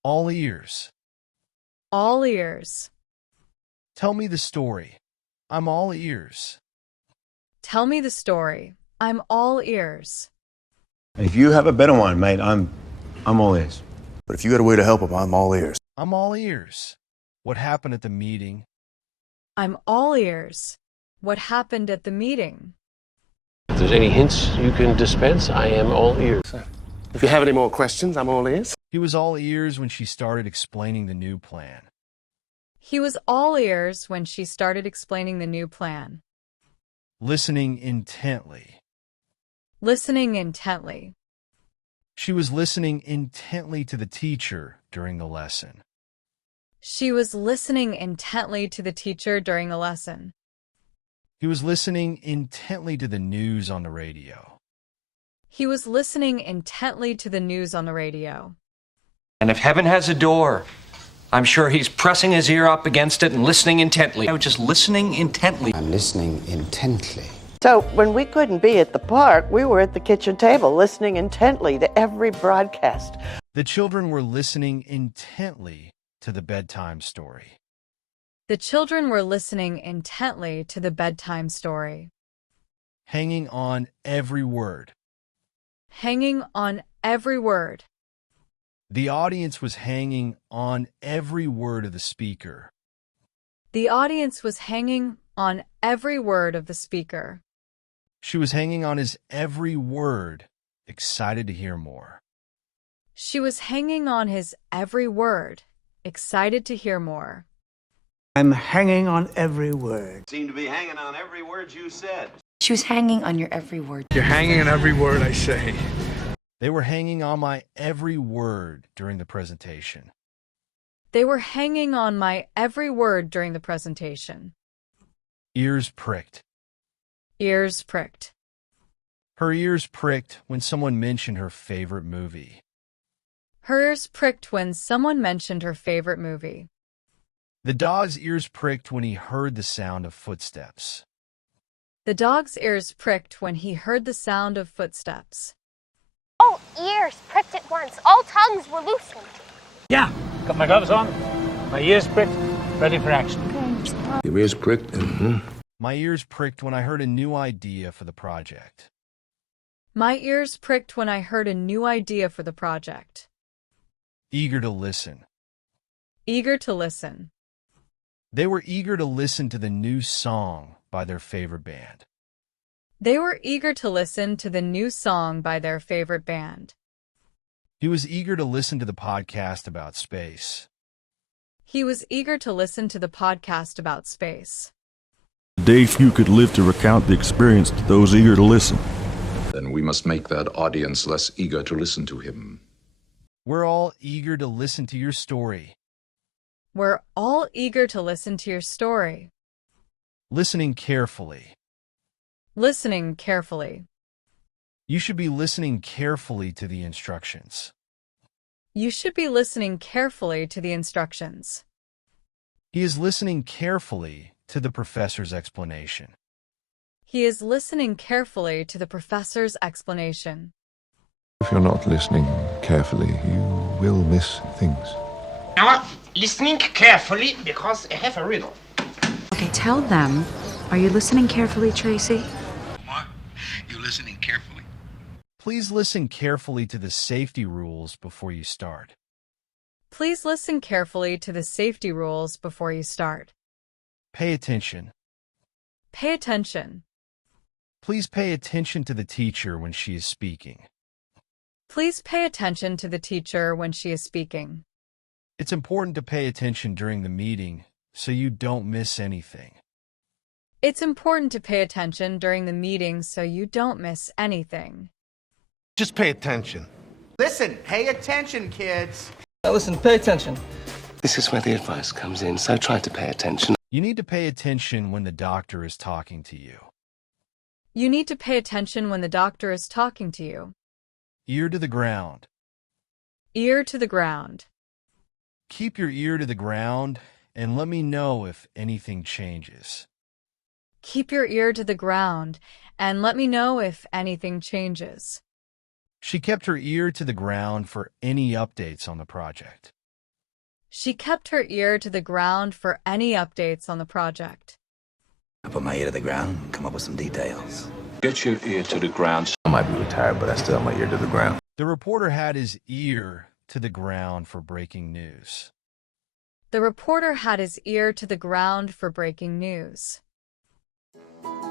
All ears. All ears. Tell me the story. I'm all ears. Tell me the story. I'm all ears. If you have a better one, mate, I'm all ears. But if you got a way to help him, I'm all ears. I'm all ears. What happened at the meeting? I'm all ears. What happened at the meeting? If there's any hints you can dispense, I am all ears. If you have any more questions, I'm all ears. He was all ears when she started explaining the new plan. He was all ears when she started explaining the new plan. Listening intently. Listening intently. She was listening intently to the teacher during the lesson. She was listening intently to the teacher during the lesson. He was listening intently to the news on the radio. He was listening intently to the news on the radio. And if heaven has a door, I'm sure he's pressing his ear up against it and listening intently. I was just listening intently. I'm listening intently. So when we couldn't be at the park, we were at the kitchen table listening intently to every broadcast. The children were listening intently to the bedtime story. The children were listening intently to the bedtime story. Hanging on every word. Hanging on every word. The audience was hanging on every word of the speaker. The audience was hanging on every word of the speaker. She was hanging on his every word, excited to hear more. She was hanging on his every word, excited to hear more. I'm hanging on every word. Seem to be hanging on every word you said. She was hanging on your every word. You're hanging on every word I say. They were hanging on my every word during the presentation. They were hanging on my every word during the presentation. Ears pricked. Ears pricked. Her ears pricked when someone mentioned her favorite movie. Her ears pricked when someone mentioned her favorite movie. The dog's ears pricked when he heard the sound of footsteps. The dog's ears pricked when he heard the sound of footsteps. All ears pricked at once. All tongues were loosened. Yeah, got my gloves on, my ears pricked, ready for action. Your ears pricked? My ears pricked when I heard a new idea for the project. My ears pricked when I heard a new idea for the project. Eager to listen. Eager to listen. They were eager to listen to the new song by their favorite band. They were eager to listen to the new song by their favorite band. He was eager to listen to the podcast about space. He was eager to listen to the podcast about space. The day few could live to recount the experience to those eager to listen. Then we must make that audience less eager to listen to him. We're all eager to listen to your story. We're all eager to listen to your story. Listening carefully. Listening carefully. You should be listening carefully to the instructions. You should be listening carefully to the instructions. He is listening carefully to the professor's explanation. He is listening carefully to the professor's explanation. If you're not listening carefully, you will miss things. Now, listening carefully because I have a riddle. Okay, tell them. Are you listening carefully, Tracy? What? You listening carefully? Please listen carefully to the safety rules before you start. Please listen carefully to the safety rules before you start. Pay attention. Pay attention. Please pay attention to the teacher when she is speaking. Please pay attention to the teacher when she is speaking. It's important to pay attention during the meeting so you don't miss anything. It's important to pay attention during the meeting so you don't miss anything. Just pay attention. Listen, pay attention, kids. Now listen, pay attention. This is where the advice comes in, so try to pay attention. You need to pay attention when the doctor is talking to you. You need to pay attention when the doctor is talking to you. Ear to the ground. Ear to the ground. Keep your ear to the ground and let me know if anything changes. Keep your ear to the ground and let me know if anything changes. She kept her ear to the ground for any updates on the project. She kept her ear to the ground for any updates on the project. I put my ear to the ground and come up with some details. Get your ear to the ground. I might be retired, but I still have my ear to the ground. The reporter had his ear to the ground for breaking news. The reporter had his ear to the ground for breaking news.